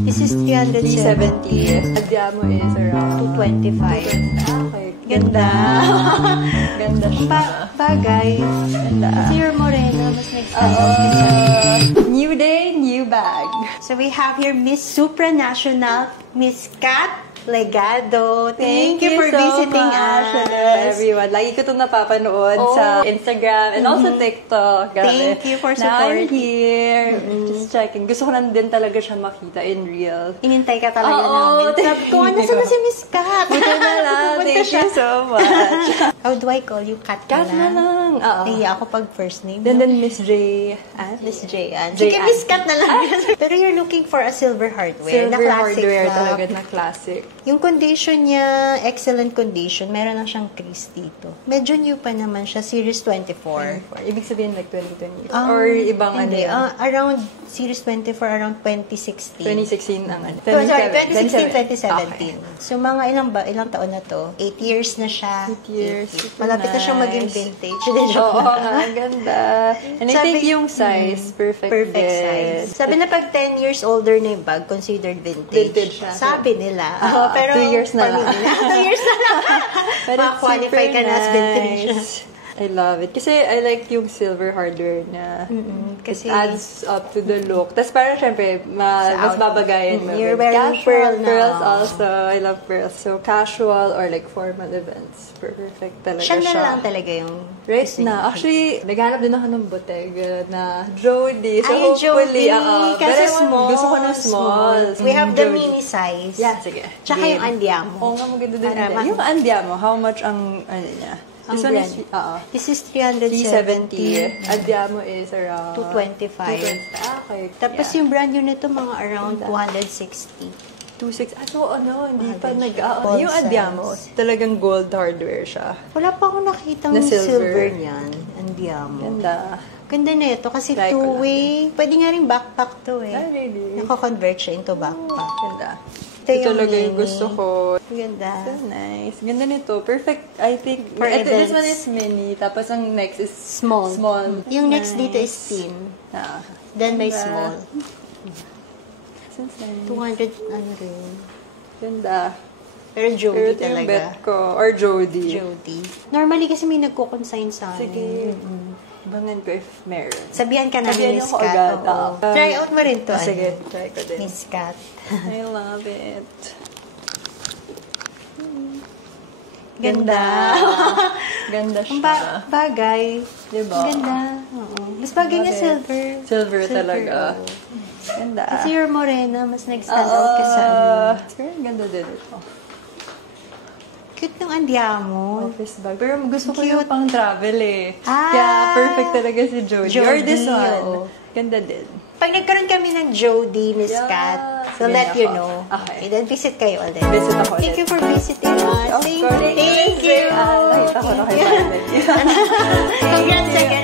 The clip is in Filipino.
This is 370. Andiamo is around 225. Okay. Ganda. Ganda siya. Bagay. Ganda. Kasi you're morena, mas nag-stand out ka sa New day, new bag. So we have here Miss Supranational, Miss Kat Legado. Thank you for so visiting much. us. Hello, everyone. Lagi ko itong napapanood sa Instagram and also TikTok. Grabe. Thank you for Now I'm support. here. Just checking. Gusto ko lang din talaga siya makita in real. Inintay ka talaga Oo, namin. Sabi ko, nasa na si Miss Kat? Buti na lang. Pupunta Thank siya. you so much. How do I call you? Kat Kat na lang. Oo. Iya ako pag first name. Then Miss J. Miss J. Ann. J. Sige, Ann. Miss Kat na lang. Pero you're looking for a silver hardware. Silver na classic hardware na. talaga na classic. Yung condition niya, excellent condition. Meron lang siyang crease dito. Medyo new pa naman siya, Series 24. Ibig sabihin like 2020. Or ibang Hindi, ano. around Series 24, around 2016. 2016 ang ano. Oh, sorry, 2016, 2017. Okay. So, mga ilang taon na to? 8 years na siya. 8 years. Malapit na siyang maging Nice. vintage. Oo nga, ang ganda. And I think yung size, perfect size. Sabi na pag 10 years older na yung bag, considered vintage. Vintage siya. Sabi nila. Pero 2 years na lang. 2 years na lang. But it's Ma-qualify super ka na as vintage. nice. I love it. Kasi I like yung silver hardware na Kasi it adds up to the look. Tapos parang syempre, mas babagayan mo. You're with wearing casual pearl pearls now. also. I love pearls. So casual or like formal events. Perfect talaga siya siya. na lang talaga yung Right gusto na. niya. Actually, naghanap din ako ng bottega na Jody. So Ay, hopefully, Jody. Kasi pero small. gusto ko ng small. We have the Jody. mini size. Yeah, sige. Tsaka Game. yung andiamo. Oo nga, maganda din. Para Yung andiamo, how much ang, ano niya? Ang This one brand. is, This is 370. 370. Andiamo is around 225. 225. Okay. Tapos yeah. yung brand new nito, mga around 260. 26. So ano, hindi pa Mahal din nag... siya. Ball yung andiamo, size. talagang gold hardware siya. Wala pa akong nakitang Na silver. silver niyan. Andiamo. Ganda. Ganda na ito kasi Try ko two-way. Pwede nga rin backpack to eh. Ah, really? Nako-convert siya into backpack. Ganda. Ito Ito yung talaga yung mini. gusto ko. Ganda. So nice. Ganda nito. Perfect, I think. For This events. one is mini. Tapos ang next is Small. small. Yung next Nice. dito is thin. Ah. Then may Ganda. small. Since nice. 200 ano rin. Ganda. Pero Jody Pero ito yung talaga. bet ko. Or Jody. Jody. Normally kasi may nagko-consign sa amin. Sige. Bangan ko if meron. Sabihan ka namin, Sabihan Miss ako Kat. agad. Oo. Oo. Try out mo rin to. Sige, ano? try ko din. Miss Kat. I love it. Ganda. Ganda siya. Bagay. Diba? Ganda. Oo. Mas bagay nga Love it. silver. Silver talaga. oo. Ganda. Kasi you're morena, mas nag-stand out ka sa ano. Pero ganda din ito. Cute ng andiamo. Office bag. Pero gusto ko yung pang travel eh. Ah! Kaya perfect talaga si Jody. Or this Jody, one. oo. Ganda din. Pag nagkaroon kami ng Jody, Miss Yeah. Kat, so Sabihin let you ako. know. Okay. And then visit kayo ulit. Visit ako ulit. Thank you for visiting us. Of course. Thank you. Nakita ko na kay Violet. Congrats again.